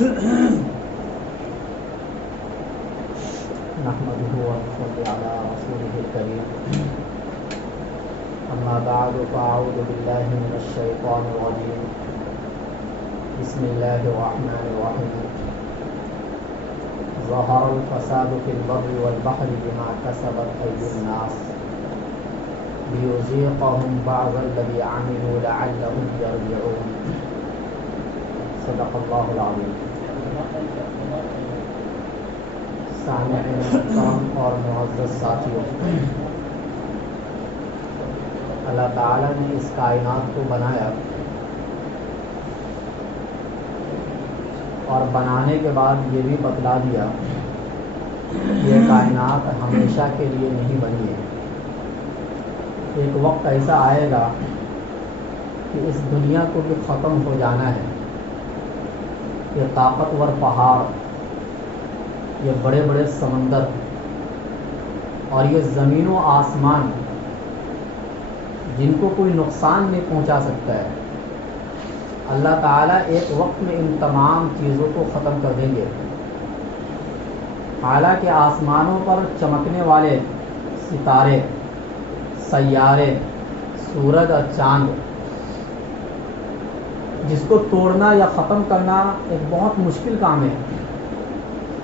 نحمده ونصلي على رسوله الكريم أما بعد فأعوذ بالله من الشيطان الرجيم بسم الله الرحمن الرحيم ظهر الفساد في البر والبحر بما كسبت أيدي الناس ليذيقهم بعض الذي عملوا لعلهم يرجعون صدق الله العظيم. سامعین کرام اور معزز ساتھیوں، اللہ تعالیٰ نے اس کائنات کو بنایا اور بنانے کے بعد یہ بھی بتلا دیا یہ کائنات ہمیشہ کے لیے نہیں بنی ہے. ایک وقت ایسا آئے گا کہ اس دنیا کو بھی ختم ہو جانا ہے. یہ طاقتور پہاڑ، یہ بڑے بڑے سمندر اور یہ زمین و آسمان جن کو کوئی نقصان نہیں پہنچا سکتا ہے، اللہ تعالیٰ ایک وقت میں ان تمام چیزوں کو ختم کر دیں گے. حالانکہ آسمانوں پر چمکنے والے ستارے، سیارے، سورج اور چاند، جس کو توڑنا یا ختم کرنا ایک بہت مشکل کام ہے،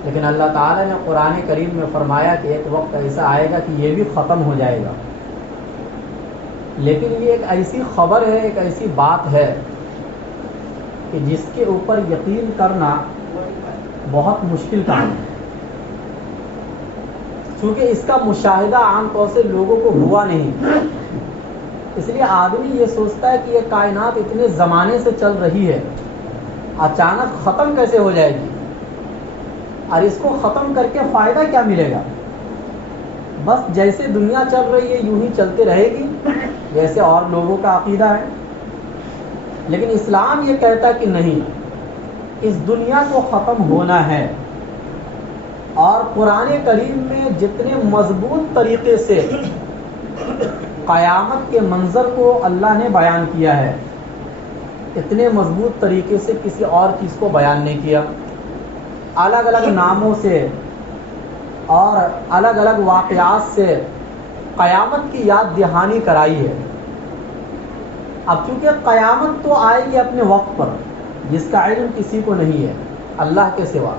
لیکن اللہ تعالیٰ نے قرآن کریم میں فرمایا کہ ایک وقت ایسا آئے گا کہ یہ بھی ختم ہو جائے گا. لیکن یہ ایک ایسی خبر ہے، ایک ایسی بات ہے کہ جس کے اوپر یقین کرنا بہت مشکل کام ہے، چونکہ اس کا مشاہدہ عام طور سے لوگوں کو ہوا نہیں. اس لیے آدمی یہ سوچتا ہے کہ یہ کائنات اتنے زمانے سے چل رہی ہے، اچانک ختم کیسے ہو جائے گی، اور اس کو ختم کر کے فائدہ کیا ملے گا. بس جیسے دنیا چل رہی ہے یوں ہی چلتے رہے گی، جیسے اور لوگوں کا عقیدہ ہے. لیکن اسلام یہ کہتا کہ نہیں، اس دنیا کو ختم ہونا ہے. اور قرآن کریم میں جتنے مضبوط طریقے سے قیامت کے منظر کو اللہ نے بیان کیا ہے، اتنے مضبوط طریقے سے کسی اور چیز کو بیان نہیں کیا. الگ الگ ناموں سے اور الگ الگ واقعات سے قیامت کی یاد دہانی کرائی ہے. اب چونکہ قیامت تو آئے گی اپنے وقت پر، جس کا علم کسی کو نہیں ہے اللہ کے سوا،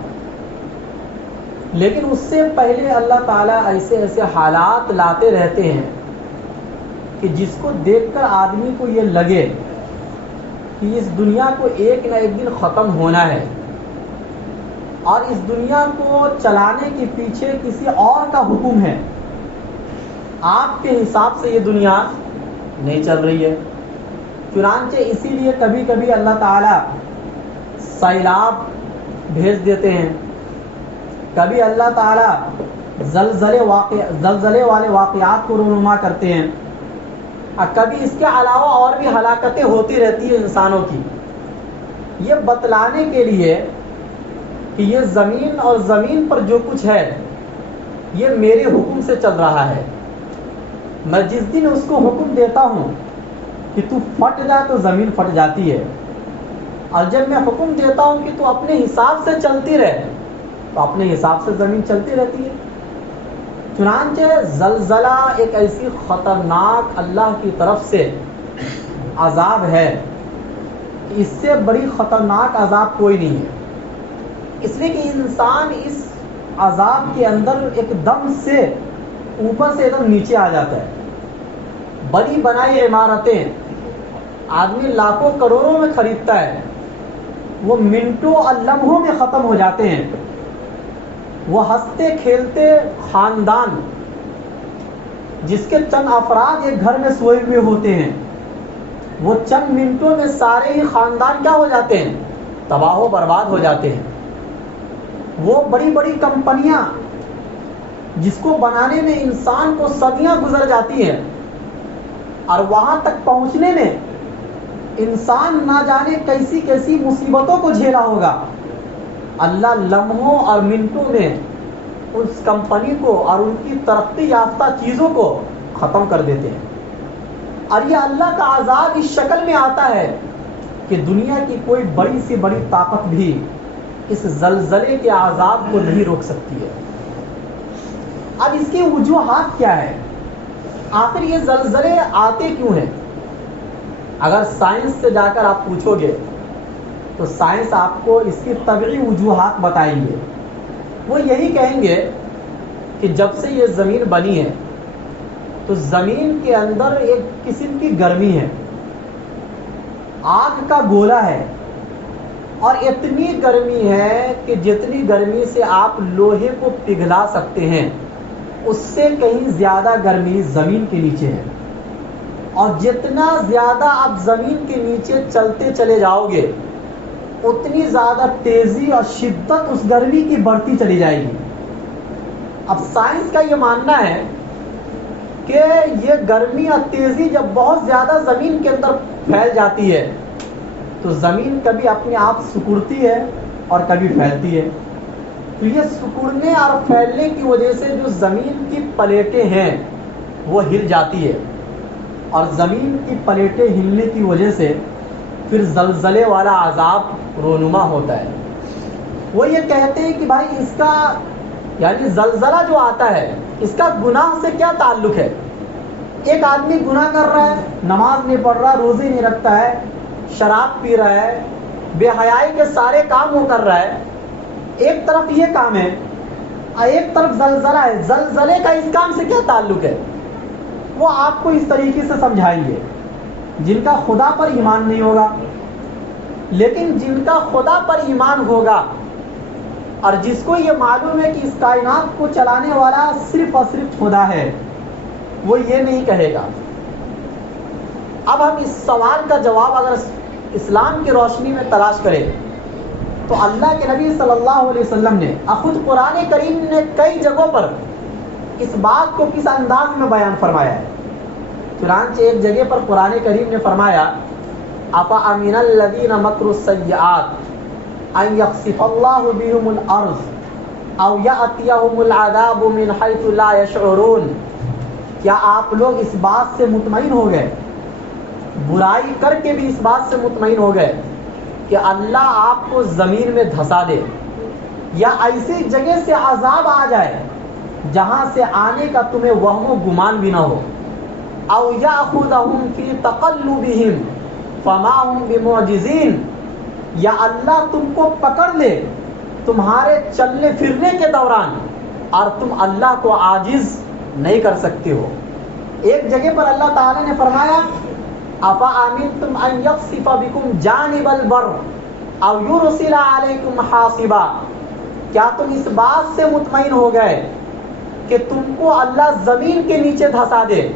لیکن اس سے پہلے اللہ تعالیٰ ایسے ایسے حالات لاتے رہتے ہیں کہ جس کو دیکھ کر آدمی کو یہ لگے کہ اس دنیا کو ایک نہ ایک دن ختم ہونا ہے، اور اس دنیا کو چلانے کے پیچھے کسی اور کا حکم ہے. آپ کے حساب سے یہ دنیا نہیں چل رہی ہے. چنانچہ اسی لیے کبھی کبھی اللہ تعالیٰ سیلاب بھیج دیتے ہیں، کبھی اللہ تعالیٰ زلزلے والے واقعات کو رونما کرتے ہیں، اور کبھی اس کے علاوہ اور بھی ہلاکتیں ہوتی رہتی ہیں انسانوں کی، یہ بتلانے کے لیے کہ یہ زمین اور زمین پر جو کچھ ہے یہ میرے حکم سے چل رہا ہے. میں جس دن اس کو حکم دیتا ہوں کہ تو پھٹ جا تو زمین پھٹ جاتی ہے، اور جب میں حکم دیتا ہوں کہ تو اپنے حساب سے چلتی رہے تو اپنے حساب سے زمین چلتی رہتی ہے. چنانچہ زلزلہ ایک ایسی خطرناک اللہ کی طرف سے عذاب ہے کہ اس سے بڑی خطرناک عذاب کوئی نہیں ہے. اس لیے کہ انسان اس عذاب کے اندر ایک دم سے اوپر سے ایک دم نیچے آ جاتا ہے. بنی بنائی عمارتیں آدمی لاکھوں کروڑوں میں خریدتا ہے، وہ منٹوں اور لمحوں میں ختم ہو جاتے ہیں. وہ ہنستے کھیلتے خاندان جس کے چند افراد ایک گھر میں سوئے ہوئے ہوتے ہیں، وہ چند منٹوں میں سارے ہی خاندان کیا ہو جاتے ہیں، تباہ و برباد ہو جاتے ہیں. وہ بڑی بڑی کمپنیاں جس کو بنانے میں انسان کو صدیاں گزر جاتی ہیں، اور وہاں تک پہنچنے میں انسان نہ جانے کیسی کیسی مصیبتوں کو جھیلا ہوگا، اللہ لمحوں اور منٹوں میں اس کمپنی کو اور ان کی ترقی یافتہ چیزوں کو ختم کر دیتے ہیں. اور یہ اللہ کا عذاب اس شکل میں آتا ہے کہ دنیا کی کوئی بڑی سی بڑی طاقت بھی اس زلزلے کے عذاب کو نہیں روک سکتی ہے۔ اب اس کی وجوہات کیا ہے؟ آخر یہ زلزلے آتے کیوں ہیں؟ اگر سائنس سے جا کر آپ پوچھو گے تو سائنس آپ کو اس کی طبعی وجوہات بتائیں گے۔ وہ یہی کہیں گے کہ جب سے یہ زمین بنی ہے تو زمین کے اندر ایک قسم کی گرمی ہے، آگ کا گولا ہے، اور اتنی گرمی ہے کہ جتنی گرمی سے آپ لوہے کو پگھلا سکتے ہیں اس سے کہیں زیادہ گرمی زمین کے نیچے ہے، اور جتنا زیادہ آپ زمین کے نیچے چلتے چلے جاؤ گے اتنی زیادہ تیزی اور شدت اس گرمی کی بڑھتی چلی جائے گی۔ اب سائنس کا یہ ماننا ہے کہ یہ گرمی اور تیزی جب بہت زیادہ زمین کے اندر پھیل جاتی ہے تو زمین کبھی اپنے آپ سکڑتی ہے اور کبھی پھیلتی ہے۔ تو یہ سکڑنے اور پھیلنے کی وجہ سے جو زمین کی پلیٹیں ہیں وہ ہل جاتی ہے، اور زمین کی پلیٹیں ہلنے کی وجہ سے پھر زلزلے والا عذاب رونما ہوتا ہے۔ وہ یہ کہتے ہیں کہ بھائی اس کا یعنی زلزلہ جو آتا ہے اس کا گناہ سے کیا تعلق ہے؟ ایک آدمی گناہ کر رہا ہے، نماز نہیں پڑھ رہا، روزے نہیں رکھتا ہے، شراب پی رہا ہے، بے حیائی کے سارے کام وہ کر رہا ہے، ایک طرف یہ کام ہے اور ایک طرف زلزلہ ہے، زلزلے کا اس کام سے کیا تعلق ہے؟ وہ آپ کو اس طریقے سے سمجھائیں گے۔ جن کا خدا پر ایمان نہیں ہوگا، لیکن جن کا خدا پر ایمان ہوگا اور جس کو یہ معلوم ہے کہ اس کائنات کو چلانے والا صرف اور صرف خدا ہے، وہ یہ نہیں کہے گا۔ اب ہم اس سوال کا جواب اگر اسلام کی روشنی میں تلاش کریں تو اللہ کے نبی صلی اللہ علیہ وسلم نے خود قرآن کریم نے کئی جگہوں پر اس بات کو کس انداز میں بیان فرمایا ہے۔ چنانچہ ایک جگہ پر قرآن کریم نے فرمایا أَفَأَمِنَ الَّذِينَ مَكْرُوا السَّيِّئَاتِ أَن يَخْسِفَ اللَّهُ بِهِمُ الْأَرْضَ أَوْ يَأْتِيَهُمُ الْعَذَابُ مِنْ حَيْثُ لَا يَشْعُرُونَ۔ کیا آپ لوگ اس بات سے مطمئن ہو گئے، برائی کر کے بھی اس بات سے مطمئن ہو گئے کہ اللہ آپ کو زمین میں دھسا دے، یا ایسی جگہ سے عذاب آ جائے جہاں سے آنے کا تمہیں وہم و گمان بھی نہ ہو، او یاخذہم فی تقلبہم فما ہم بمعجزین، یا اللہ تم کو پکڑ لے تمہارے چلنے پھرنے کے دوران اور تم اللہ کو عاجز نہیں کر سکتے ہو۔ ایک جگہ پر اللہ تعالی نے فرمایا افامنتم ان یخسف بکم جانب البر او یرسل علیکم حاصبا، کیا تم اس بات سے مطمئن ہو گئے کہ تم کو اللہ زمین کے نیچے دھسا دے،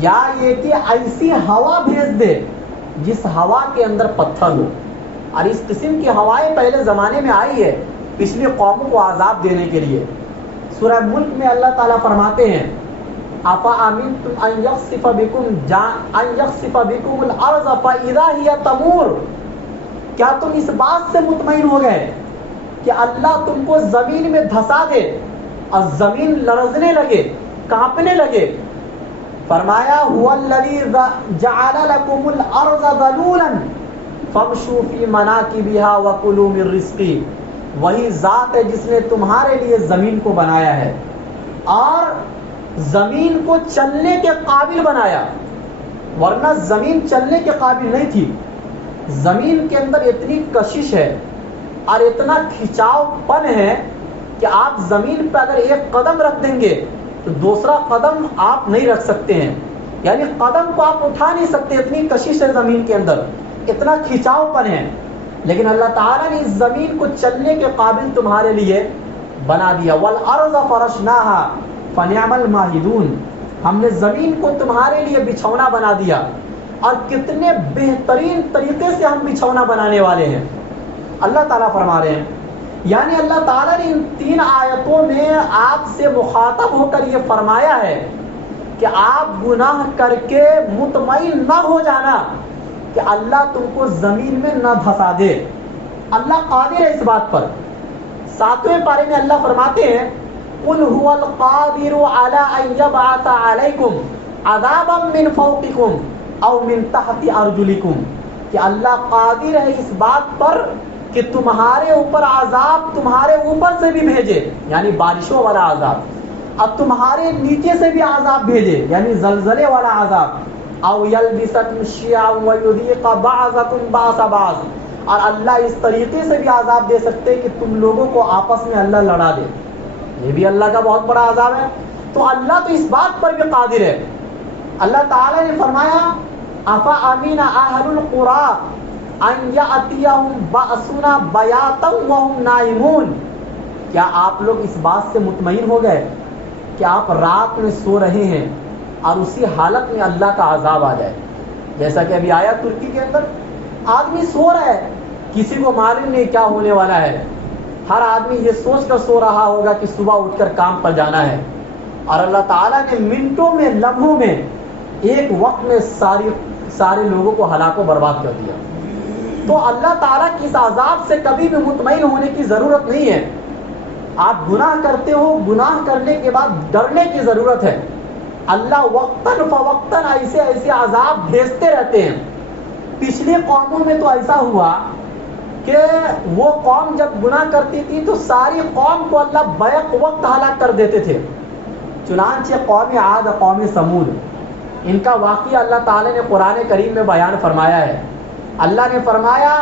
یا یہ کہ ایسی ہوا بھیج دے جس ہوا کے اندر پتھر ہو؟ اور اس قسم کی ہوائیں پہلے زمانے میں آئی ہے پچھلی قوموں کو عذاب دینے کے لیے۔ سورہ ملک میں اللہ تعالیٰ فرماتے ہیں افامنتم ان یخسف بکم الارض فاذا ہی تمور، کیا تم اس بات سے مطمئن ہو گئے کہ اللہ تم کو زمین میں دھسا دے اور زمین لرزنے لگے، کانپنے لگے؟ فرمایا هو الذی جعل لکم الارض ذلولا فامشوا فی مناکبها وکلوا من رزقہ، وہی ذات ہے جس نے تمہارے لیے زمین کو بنایا ہے اور زمین کو چلنے کے قابل بنایا، ورنہ زمین چلنے کے قابل نہیں تھی۔ زمین کے اندر اتنی کشش ہے اور اتنا کھچاؤ پن ہے کہ آپ زمین پہ اگر ایک قدم رکھ دیں گے تو دوسرا قدم آپ نہیں رکھ سکتے ہیں، یعنی قدم کو آپ اٹھا نہیں سکتے، اتنی کشش ہے زمین کے اندر، اتنا کھچاؤ پن ہے۔ لیکن اللہ تعالیٰ نے اس زمین کو چلنے کے قابل تمہارے لیے بنا دیا۔ والارض فرشناها فنعم الماہدون، ہم نے زمین کو تمہارے لیے بچھونا بنا دیا، اور کتنے بہترین طریقے سے ہم بچھونا بنانے والے ہیں۔ اللہ تعالیٰ فرما رہے ہیں، یعنی اللہ تعالیٰ نے ان 3 آیتوں میں آپ سے مخاطب ہو کر یہ فرمایا ہے کہ آپ گناہ کر کے مطمئن نہ ہو جانا کہ اللہ تم کو زمین میں نہ دھسا دے، اللہ قادر ہے اس بات پر۔ 7ویں پارے میں اللہ فرماتے ہیں قل هو القادر على ان يبعث عليكم عذابا من فوقكم او من تحت ارجلكم، کہ اللہ قادر ہے اس بات پر کہ تمہارے اوپر عذاب تمہارے اوپر سے بھی بھیجے یعنی بارشوں والا عذاب, اور تمہارے نیچے سے بھی عذاب بھیجے یعنی زلزلے والا عذاب, او یلبسکم شیعا ویذیق بعضکم باس بعض, اور اللہ اس طریقے سے بھی عذاب دے سکتے کہ تم لوگوں کو آپس میں اللہ لڑا دے, یہ بھی اللہ کا بہت بڑا عذاب ہے. تو اللہ تو اس بات پر بھی قادر ہے. اللہ تعالی نے فرمایا افا امین اہل القری ان یاتیہم باسنا بیاتا وہم نائمون, کیا آپ لوگ اس بات سے مطمئن ہو گئے کہ آپ رات میں سو رہے ہیں اور اسی حالت میں اللہ کا عذاب آ جائے؟ جیسا کہ ابھی آیا ترکی کے اندر, آدمی سو رہا ہے, کسی کو معلوم نہیں کیا ہونے والا ہے, ہر آدمی یہ سوچ کر سو رہا ہوگا کہ صبح اٹھ کر کام پر جانا ہے, اور اللہ تعالیٰ نے منٹوں میں لمحوں میں ایک وقت میں سارے لوگوں کو ہلاک و برباد کر دیا. تو اللہ تعالیٰ کی اس عذاب سے کبھی بھی مطمئن ہونے کی ضرورت نہیں ہے. آپ گناہ کرتے ہو, گناہ کرنے کے بعد ڈرنے کی ضرورت ہے. اللہ وقتاً فوقتاً ایسے عذاب بھیجتے رہتے ہیں. پچھلی قوموں میں تو ایسا ہوا کہ وہ قوم جب گناہ کرتی تھی تو ساری قوم کو اللہ بیک وقت ہلاک کر دیتے تھے. چنانچہ قوم عاد, قوم سمود, ان کا واقعہ اللہ تعالی نے قرآن کریم میں بیان فرمایا ہے. اللہ نے فرمایا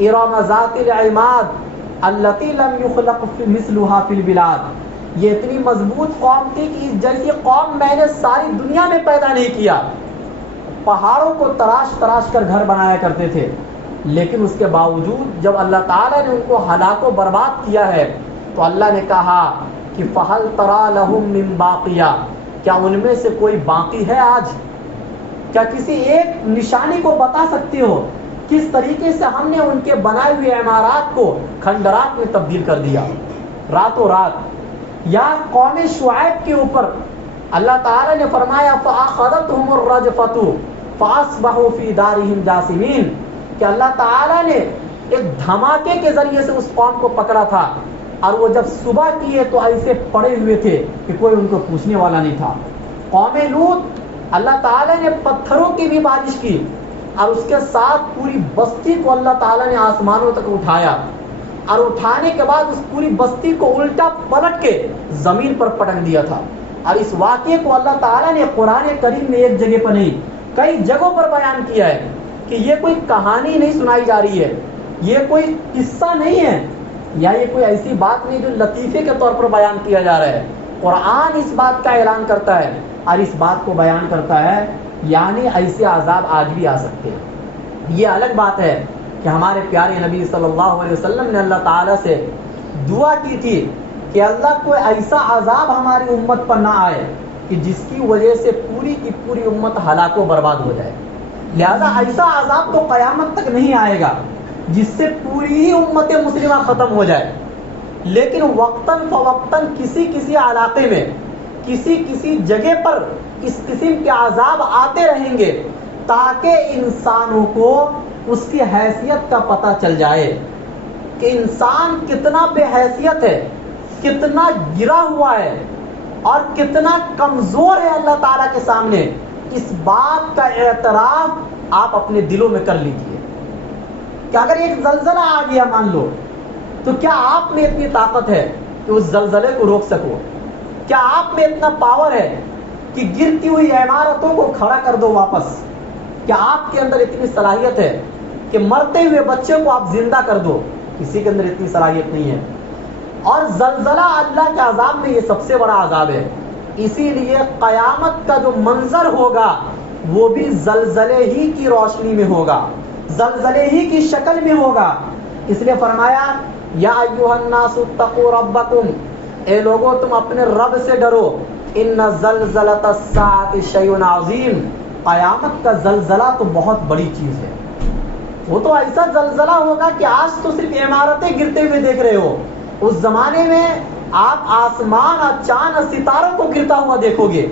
ارم ذات العماد التی لم یخلق مثلها فی البلاد, یہ اتنی مضبوط قوم تھی کہ اس جیسی قوم میں نے ساری دنیا میں پیدا نہیں کیا. پہاڑوں کو تراش تراش کر گھر بنایا کرتے تھے, لیکن اس کے باوجود جب اللہ تعالیٰ نے ان کو ہلاک و برباد کیا ہے تو اللہ نے کہا کہ فہل تری لہم من باقیہ, کیا ان میں سے کوئی باقی ہے آج؟ کیا کسی ایک نشانی کو بتا سکتے ہو کس طریقے سے ہم نے ان کے بنائے ہوئے عمارات کو کھنڈرات میں تبدیل کر دیا راتوں رات؟ یا قوم شعیب کے اوپر اللہ تعالی نے فرمایا فاخذتهم الرجفۃ فاصبحوا فی دارهم جاثمین, کہ اللہ تعالی نے ایک دھماکے کے ذریعے سے اس قوم کو پکڑا تھا, اور وہ جب صبح کیے تو ایسے پڑے ہوئے تھے کہ کوئی ان کو پوچھنے والا نہیں تھا. قوم لوط, اللہ تعالی نے پتھروں کی بھی بارش کی, اور اس کے ساتھ پوری بستی کو اللہ تعالیٰ نے آسمانوں تک اٹھایا, اور اٹھانے کے بعد اس پوری بستی کو الٹا پلٹ کے زمین پر پٹک دیا تھا. اور اس واقعے کو اللہ تعالیٰ نے قرآن کریم میں ایک جگہ پر نہیں کئی جگہوں پر بیان کیا ہے کہ یہ کوئی کہانی نہیں سنائی جا رہی ہے, یہ کوئی قصہ نہیں ہے, یا یہ کوئی ایسی بات نہیں جو لطیفے کے طور پر بیان کیا جا رہا ہے. قرآن اس بات کا اعلان کرتا ہے اور اس بات کو بیان کرتا ہے, یعنی ایسے عذاب آج بھی آ سکتے ہیں. یہ الگ بات ہے کہ ہمارے پیارے نبی صلی اللہ علیہ وسلم نے اللہ تعالیٰ سے دعا کی تھی کہ اللہ کوئی ایسا عذاب ہماری امت پر نہ آئے کہ جس کی وجہ سے پوری کی پوری امت ہلاک و برباد ہو جائے. لہذا ایسا عذاب تو قیامت تک نہیں آئے گا جس سے پوری ہی امت مسلمہ ختم ہو جائے, لیکن وقتاً فوقتاً کسی علاقے میں کسی جگہ پر اس قسم کے عذاب آتے رہیں گے تاکہ انسانوں کو اس کی حیثیت کا پتہ چل جائے کہ انسان کتنا بے حیثیت ہے, کتنا گرا ہوا ہے, اور کتنا کمزور ہے اللہ تعالیٰ کے سامنے. اس بات کا اعتراف آپ اپنے دلوں میں کر لیجئے کہ اگر ایک زلزلہ آ گیا مان لو, تو کیا آپ میں اتنی طاقت ہے کہ اس زلزلے کو روک سکو؟ کیا آپ میں اتنا پاور ہے کہ گرتی ہوئی عمارتوں کو کھڑا کر دو واپس؟ کیا آپ کے اندر اتنی صلاحیت ہے کہ مرتے ہوئے بچے کو آپ زندہ کر دو؟ کسی کے اندر اتنی صلاحیت نہیں ہے. اور زلزلہ اللہ کے عذاب میں یہ سب سے بڑا عذاب ہے. اسی لیے قیامت کا جو منظر ہوگا وہ بھی زلزلے ہی کی روشنی میں ہوگا, زلزلے ہی کی شکل میں ہوگا. اس لیے فرمایا یا ایھا الناس اتقوا ربکم, اے لوگوں تم اپنے رب سے ڈرو, ان زلزلۃ الساعۃ شیء عظیم, قیامت کا زلزلہ تو بہت بڑی چیز ہے. وہ تو ایسا زلزلہ ہوگا کہ آج تو صرف عمارتیں گرتے ہوئے دیکھ رہے ہو, اس زمانے میں آپ آسمان اور چاند اور ستاروں کو گرتا ہوا دیکھو گے,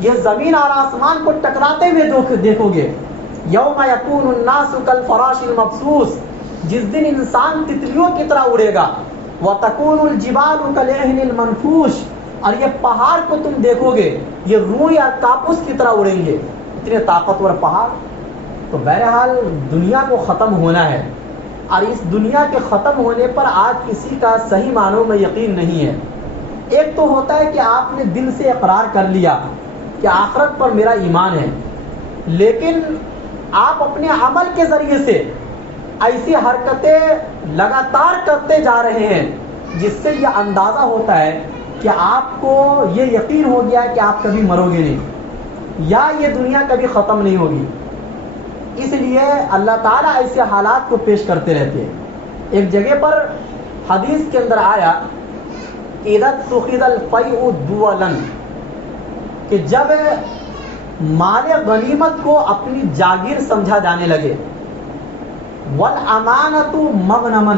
یہ زمین اور آسمان کو ٹکراتے ہوئے دیکھو گے. یوم یکون الناس کالفراش المبثوث, جس دن انسان تتلیوں کی طرح اڑے گا. وتکون الجبال کالعہن المنفوش, اور یہ پہاڑ کو تم دیکھو گے یہ روئی یا کاپوس کی طرح اڑیں گے, اتنے طاقتور پہاڑ. تو بہرحال دنیا کو ختم ہونا ہے, اور اس دنیا کے ختم ہونے پر آج کسی کا صحیح معنوں میں یقین نہیں ہے۔ ایک تو ہوتا ہے کہ آپ نے دل سے اقرار کر لیا کہ آخرت پر میرا ایمان ہے، لیکن آپ اپنے عمل کے ذریعے سے ایسی حرکتیں لگاتار کرتے جا رہے ہیں جس سے یہ اندازہ ہوتا ہے کہ آپ کو یہ یقین ہو گیا ہے کہ آپ کبھی مرو گے نہیں، یا یہ دنیا کبھی ختم نہیں ہوگی۔ اس لیے اللہ تعالیٰ ایسے حالات کو پیش کرتے رہتے ہیں۔ ایک جگہ پر حدیث کے اندر آیا اِذَا اتُّخِذَ الْفَيْءُ دُوَلًا، کہ جب مال غنیمت کو اپنی جاگیر سمجھا جانے لگے، وَالْأَمَانَةُ مَغْنَمًا،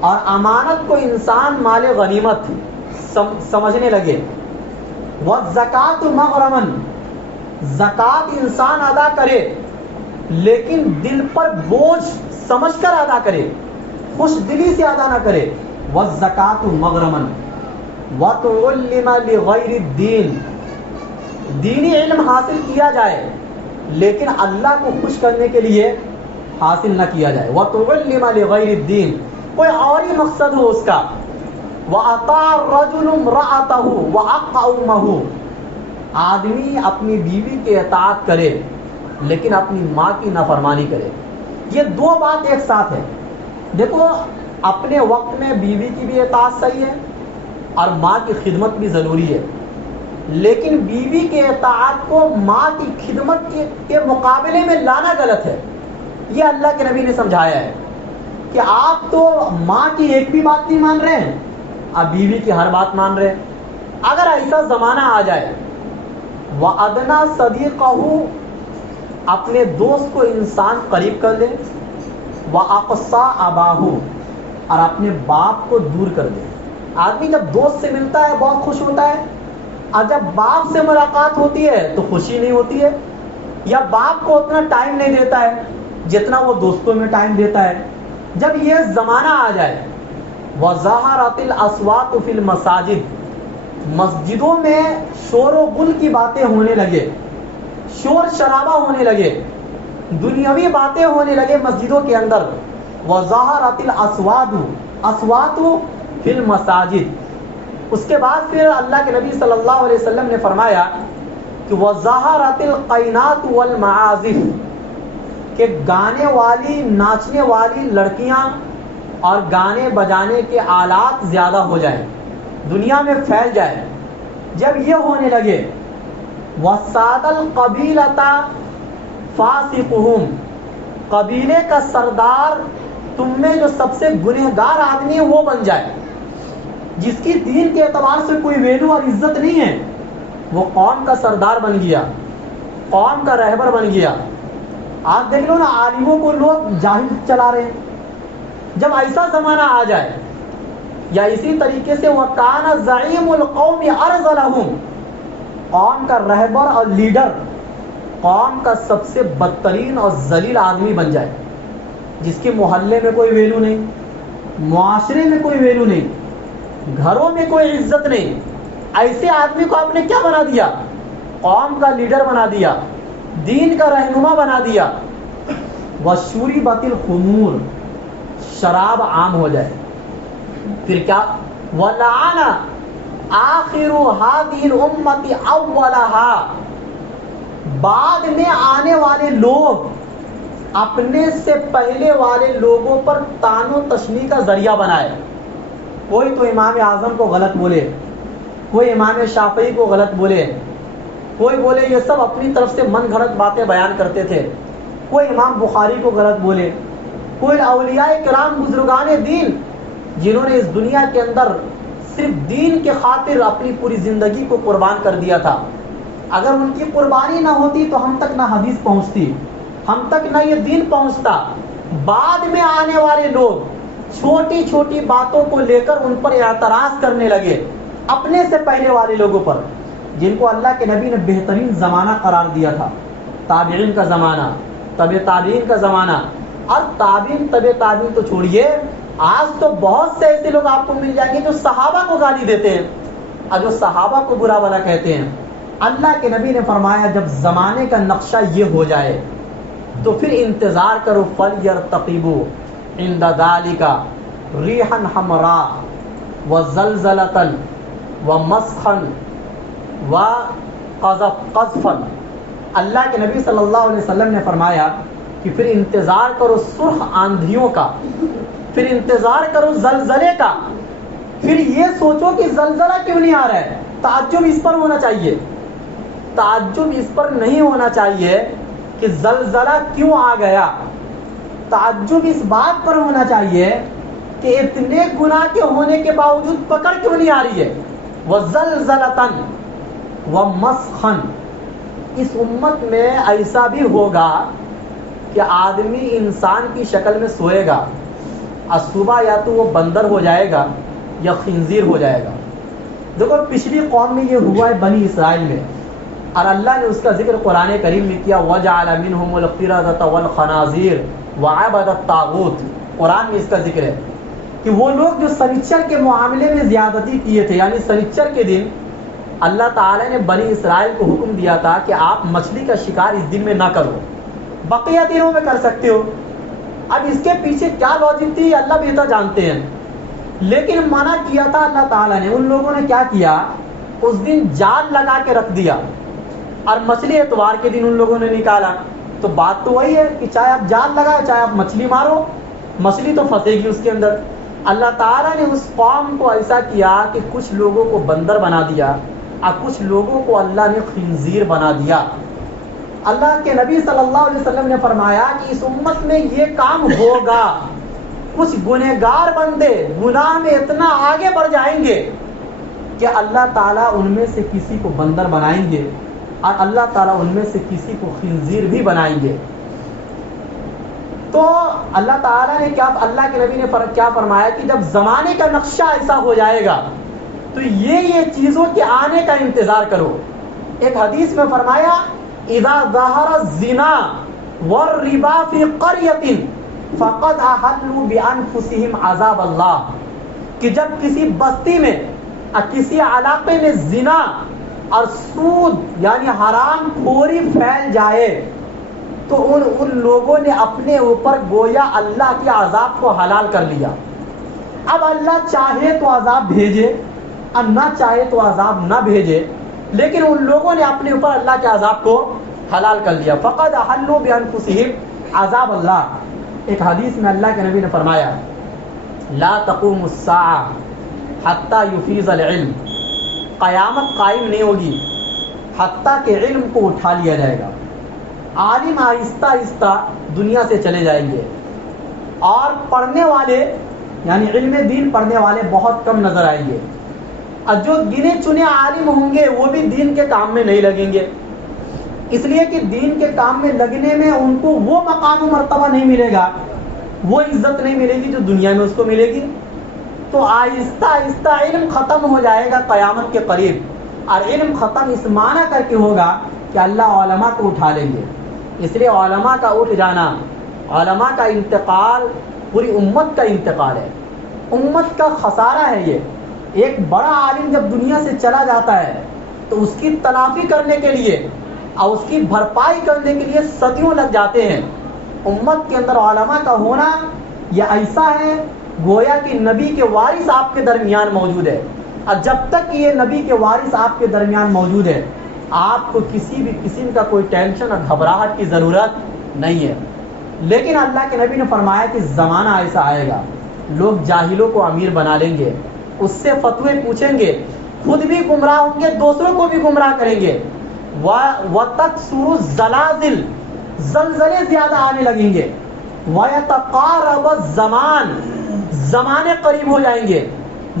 اور امانت کو انسان مال غنیمت سمجھنے لگے، وَالزَّكَاةُ مَغْرَمًا، زکوٰۃ انسان ادا کرے لیکن دل پر بوجھ سمجھ کر ادا کرے، خوش دلی سے ادا نہ کرے، وَالزَّكَاةُ مَغْرَمًا، وَتُعُلِّمَ لِغَيْرِ الدِّينِ، دینی علم حاصل کیا جائے لیکن اللہ کو خوش کرنے کے لیے حاصل نہ کیا جائے، وَتُعُلِّمَ لِغَيْرِ الدِّينِ، کوئی اور ہی مقصد ہو اس کا، وَأَطَاعَ الرَّجُلُ امْرَأَتَهُ وَعَقَّ أُمَّهُ، آدمی اپنی بیوی کی اطاعت کرے لیکن اپنی ماں کی نافرمانی کرے۔ یہ دو بات ایک ساتھ ہے۔ دیکھو، اپنے وقت میں بیوی کی بھی اطاعت صحیح ہے اور ماں کی خدمت بھی ضروری ہے، لیکن بیوی کی اطاعت کو ماں کی خدمت کے مقابلے میں لانا غلط ہے۔ یہ اللہ کے نبی نے سمجھایا ہے کہ آپ تو ماں کی ایک بھی بات نہیں مان رہے ہیں، آپ بیوی کی ہر بات مان رہے ہیں۔ اگر ایسا زمانہ آ جائے، وَأَدْنَا صَدِيقَهُ، اپنے دوست کو انسان قریب کر دے، وَأَقْصَى أَبَاهُ، اور اپنے باپ کو دور کر دے۔ آدمی جب دوست سے ملتا ہے بہت خوش ہوتا ہے، اور جب باپ سے ملاقات ہوتی ہے تو خوشی نہیں ہوتی ہے، یا باپ کو اتنا ٹائم نہیں دیتا ہے جتنا وہ دوستوں میں ٹائم دیتا ہے۔ جب یہ زمانہ آ جائے، وَظَهَرَتِ الْأَصْوَاتُ فِي الْمَسَاجِدِ، مسجدوں میں شور و غل کی باتیں ہونے لگے، شور شرابہ ہونے لگے، دنیاوی باتیں ہونے لگے مسجدوں کے اندر، وَظَهَرَتِ الْأَصْوَاتُ فِي الْمَسَاجِدِ، اس کے بعد پھر اللہ کے نبی صلی اللہ علیہ وسلم نے فرمایا کہ وَظَهَرَتِ الْقَيْنَاتُ وَالْمَعَازِفُ، کہ گانے والی ناچنے والی لڑکیاں اور گانے بجانے کے آلات زیادہ ہو جائیں، دنیا میں پھیل جائے۔ جب یہ ہونے لگے، وَسَادَ الْقَبِيلَةَ فَاسِقُهُمْ، قبیلے کا سردار تم میں جو سب سے گنہگار آدمی ہے وہ بن جائے، جس کی دین کے اعتبار سے کوئی ویلو اور عزت نہیں ہے، وہ قوم کا سردار بن گیا، قوم کا رہبر بن گیا۔ آج دیکھ لو نا، عالموں کو لوگ جاہل چلا رہے ہیں۔ جب ایسا زمانہ آ جائے، یا اسی طریقے سے وَكَانَ زَعِيمُ الْقَوْمِ أَرْذَلَهُمْ، قوم کا رہبر اور لیڈر قوم کا سب سے بدترین اور ذلیل آدمی بن جائے، جس کے محلے میں کوئی ویلو نہیں، معاشرے میں کوئی ویلو نہیں، گھروں میں کوئی عزت نہیں، ایسے آدمی کو آپ نے کیا بنا دیا؟ قوم کا لیڈر بنا دیا، دین کا رہنما بنا دیا۔ وَشُرِبَتِ الْخُمُورُ، شراب عام ہو جائے، پھر کیا؟ وَلَعَنَ آخِرُ هَذِهِ الْأُمَّةِ أَوَّلَهَا، بعد میں آنے والے لوگ اپنے سے پہلے والے لوگوں پر طعن و تشنیع کا ذریعہ بنائے۔ کوئی تو امام اعظم کو غلط بولے، کوئی امام شافعی کو غلط بولے، کوئی بولے یہ سب اپنی طرف سے من گھڑت باتیں بیان کرتے تھے، کوئی امام بخاری کو غلط بولے، کوئی اولیاء کرام بزرگان دین جنہوں نے اس دنیا کے اندر صرف دین کے خاطر اپنی پوری زندگی کو قربان کر دیا تھا۔ اگر ان کی قربانی نہ ہوتی تو ہم تک نہ حدیث پہنچتی، ہم تک نہ یہ دین پہنچتا۔ بعد میں آنے والے لوگ چھوٹی چھوٹی باتوں کو لے کر ان پر اعتراض کرنے لگے، اپنے سے پہلے والے لوگوں پر، جن کو اللہ کے نبی نے بہترین زمانہ قرار دیا تھا، تابعین کا زمانہ، تبع تابعین کا زمانہ۔ اور تابعین تبع تابعین تو چھوڑیے، آج تو بہت سے ایسے لوگ آپ کو مل جائیں گے جو صحابہ کو گالی دیتے ہیں اور جو صحابہ کو برا بھلا کہتے ہیں۔ اللہ کے نبی نے فرمایا جب زمانے کا نقشہ یہ ہو جائے تو پھر انتظار کرو، فَلْيَرْتَقِبُوا، عند ذلك ریحا حمراء وزلزلة ومسخا وقذفا. اللہ کے نبی صلی اللہ علیہ وسلم نے فرمایا کہ پھر انتظار کرو سرخ آندھیوں کا، پھر انتظار کرو زلزلے کا، پھر یہ سوچو کہ زلزلہ کیوں نہیں آ رہا ہے. تعجب اس پر ہونا چاہیے، تعجب اس پر نہیں ہونا چاہیے کہ زلزلہ کیوں آ گیا. تعجب اس بات پر ہونا چاہیے کہ اتنے گناہ کے ہونے کے باوجود پکڑ کیوں نہیں آ رہی ہے. وَزَلْزَلَةً وَمَسْخًا. اس امت میں ایسا بھی ہوگا کہ آدمی انسان کی شکل میں سوئے گا، اور صبح یا تو وہ بندر ہو جائے گا یا خنزیر ہو جائے گا. دیکھو پچھلی قوم میں یہ ہوا ہے بنی اسرائیل میں، اور اللہ نے اس کا ذکر قرآن کریم میں کیا وَجَعَلَ مِنْهُمُ الْقِرَدَةَ وَالْخَنَازِيرَ وَعَبَدَ الطَّاغُوتَ. قرآن میں اس کا ذکر ہے کہ وہ لوگ جو سنیچر کے معاملے میں زیادتی کیے تھے، یعنی سنیچر کے دن اللہ تعالیٰ نے بنی اسرائیل کو حکم دیا تھا کہ آپ مچھلی کا شکار اس دن میں نہ کرو، بقیہ دنوں میں کر سکتے ہو. اب اس کے پیچھے کیا لاجک تھی اللہ بہتر جانتے ہیں، لیکن منع کیا تھا اللہ تعالیٰ نے. ان لوگوں نے کیا کیا، اس دن جال لگا کے رکھ دیا، اور مچھلی اتوار کے دن ان لوگوں نے نکالا. تو بات تو وہی ہے کہ چاہے آپ جال لگائے چاہے آپ مچھلی مارو، مچھلی تو پھنسے گی اس کے اندر. اللہ تعالیٰ نے اس قوم کو ایسا کیا کہ کچھ لوگوں کو بندر بنا دیا اور کچھ لوگوں کو اللہ نے خنزیر بنا دیا. اللہ کے نبی صلی اللہ علیہ وسلم نے فرمایا کہ اس امت میں یہ کام ہوگا. کچھ گنہگار بندے گناہ میں اتنا آگے بڑھ جائیں گے کہ اللہ تعالیٰ ان میں سے کسی کو بندر بنائیں گے اور اللہ تعالیٰ ان میں سے کسی کو خنزیر بھی بنائیں گے. تو اللہ تعالیٰ نے کیا، اللہ کے نبی نے کیا فرمایا کہ جب زمانے کا نقشہ ایسا ہو جائے گا تو یہ چیزوں کے آنے کا انتظار کرو. ایک حدیث میں فرمایا اذا ظہر الزنا والربا فی قریۃ فقد احلوا بانفسہم عذاب اللہ. کہ جب کسی بستی میں اور کسی علاقے میں زنا اور سود یعنی حرام خوری پھیل جائے تو ان لوگوں نے اپنے اوپر گویا اللہ کے عذاب کو حلال کر لیا. اب اللہ چاہے تو عذاب بھیجے اور نہ چاہے تو عذاب نہ بھیجے، لیکن ان لوگوں نے اپنے اوپر اللہ کے عذاب کو حلال کر لیا. فقد احلوا بانفسہم عذاب اللہ. ایک حدیث میں اللہ کے نبی نے فرمایا لا تقوم الساعة حتی یفیض العلم. قیامت قائم نہیں ہوگی حتیٰ کہ علم کو اٹھا لیا جائے گا. عالم آہستہ آہستہ دنیا سے چلے جائیں گے اور پڑھنے والے یعنی علم دین پڑھنے والے بہت کم نظر آئیں گے، اور جو گنے چنے عالم ہوں گے وہ بھی دین کے کام میں نہیں لگیں گے، اس لیے کہ دین کے کام میں لگنے میں ان کو وہ مقام و مرتبہ نہیں ملے گا، وہ عزت نہیں ملے گی جو دنیا میں اس کو ملے گی. تو آہستہ آہستہ علم ختم ہو جائے گا قیامت کے قریب. اور علم ختم اس معنی کر کے ہوگا کہ اللہ علماء کو اٹھا لیں گے. اس لیے علماء کا اٹھ جانا، علماء کا انتقال پوری امت کا انتقال ہے، امت کا خسارہ ہے. یہ ایک بڑا عالم جب دنیا سے چلا جاتا ہے تو اس کی تلافی کرنے کے لیے اور اس کی بھرپائی کرنے کے لیے صدیوں لگ جاتے ہیں. امت کے اندر علماء کا ہونا یہ ایسا ہے گویا کہ نبی کے وارث آپ کے درمیان موجود ہے، اور جب تک یہ نبی کے وارث آپ کے درمیان موجود ہے آپ کو کسی بھی قسم کا کوئی ٹینشن اور گھبراہٹ کی ضرورت نہیں ہے. لیکن اللہ کے نبی نے فرمایا کہ زمانہ ایسا آئے گا لوگ جاہلوں کو امیر بنا لیں گے، اس سے فتوے پوچھیں گے، خود بھی گمراہ ہوں گے دوسروں کو بھی گمراہ کریں گے. وَتَكْثُرُ الزَّلَازِلُ، زلزلے زیادہ آنے لگیں گے. وَيَتَقَارَبَ الزَّمَانُ، زمانے قریب ہو جائیں گے.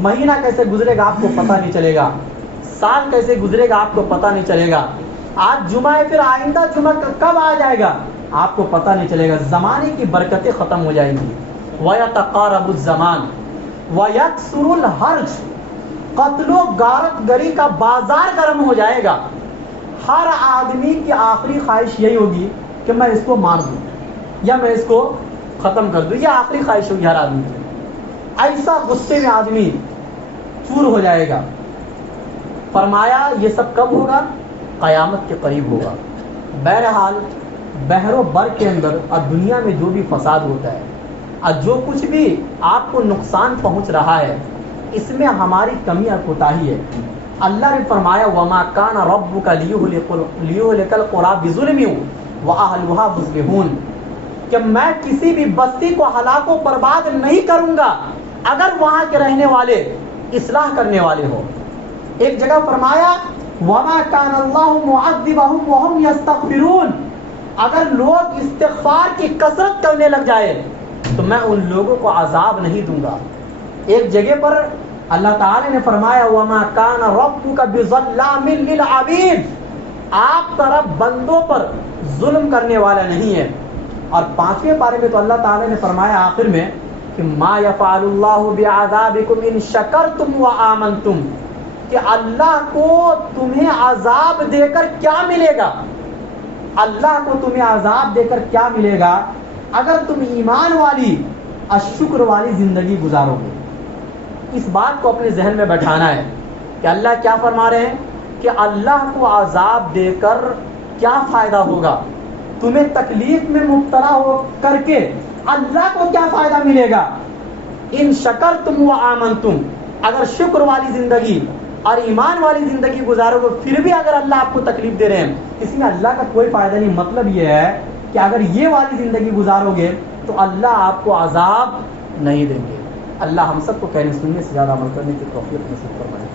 مہینہ کیسے گزرے گا آپ کو پتہ نہیں چلے گا، سال کیسے گزرے گا آپ کو پتہ نہیں چلے گا. آج جمعہ ہے پھر آئندہ جمعہ کب آ جائے گا آپ کو پتہ نہیں چلے گا. زمانے کی برکتیں ختم ہو جائیں گی. وَيَتَقَارَبُ الزَّمَانُ وَيَكْثُرُ الْحَرْجُ، قتل و غارت گری کا بازار گرم ہو جائے گا. ہر آدمی کی آخری خواہش یہی ہوگی کہ میں اس کو مار دوں یا میں اس کو ختم کر دوں، یہ آخری خواہش ہوگی ہر آدمی کی. ایسا غصے میں آدمی چور ہو جائے گا. فرمایا یہ سب کب ہوگا؟ قیامت کے قریب ہوگا. بہرحال بحر و بر کے اندر اور دنیا میں جو بھی فساد ہوتا ہے اور جو کچھ بھی آپ کو نقصان پہنچ رہا ہے اس میں ہماری کمی اور کوتاہی ہے. اللہ نے فرمایا وما کان ربک لیہلک القری بظلم واہلھا مصلحون کہ میں کسی بھی بستی کو ہلاک و برباد نہیں کروں گا اگر وہاں کے رہنے والے اصلاح کرنے والے ہوں. ایک جگہ فرمایا وما کان اللہ معذبہم وہم یستغفرون اگر لوگ استغفار کی کثرت کرنے لگ جائے تو میں ان لوگوں کو عذاب نہیں دوں گا. ایک جگہ پر اللہ تعالی نے فرمایا وما کان ربک بظلام للعبید آپ طرف بندوں پر ظلم کرنے والا نہیں ہے. اور 5ویں پارے میں تو اللہ تعالی نے فرمایا آخر میں کہ ما یفعل اللہ بعذابکم ان شکرتم وآمنتم کہ اللہ کو تمہیں عذاب دے کر کیا ملے گا. اللہ کو تمہیں عذاب دے کر کیا ملے گا اگر تم ایمان والی اور شکر والی زندگی گزارو گے. اس بات کو اپنے ذہن میں بیٹھانا ہے کہ اللہ کیا فرما رہے ہیں کہ اللہ کو عذاب دے کر کیا فائدہ ہوگا. تمہیں تکلیف میں مبتلا ہو کر کے اللہ کو کیا فائدہ ملے گا. ان شکرتم وآمنتم اگر شکر والی زندگی اور ایمان والی زندگی گزارو گے پھر بھی اگر اللہ آپ کو تکلیف دے رہے ہیں اس میں اللہ کا کوئی فائدہ نہیں. مطلب یہ ہے کہ اگر یہ والی زندگی گزارو گے تو اللہ آپ کو عذاب نہیں دیں گے. اللہ ہم سب کو کہنے سننے سے زیادہ عمل کرنے کی توفیق نصیب فرمائے.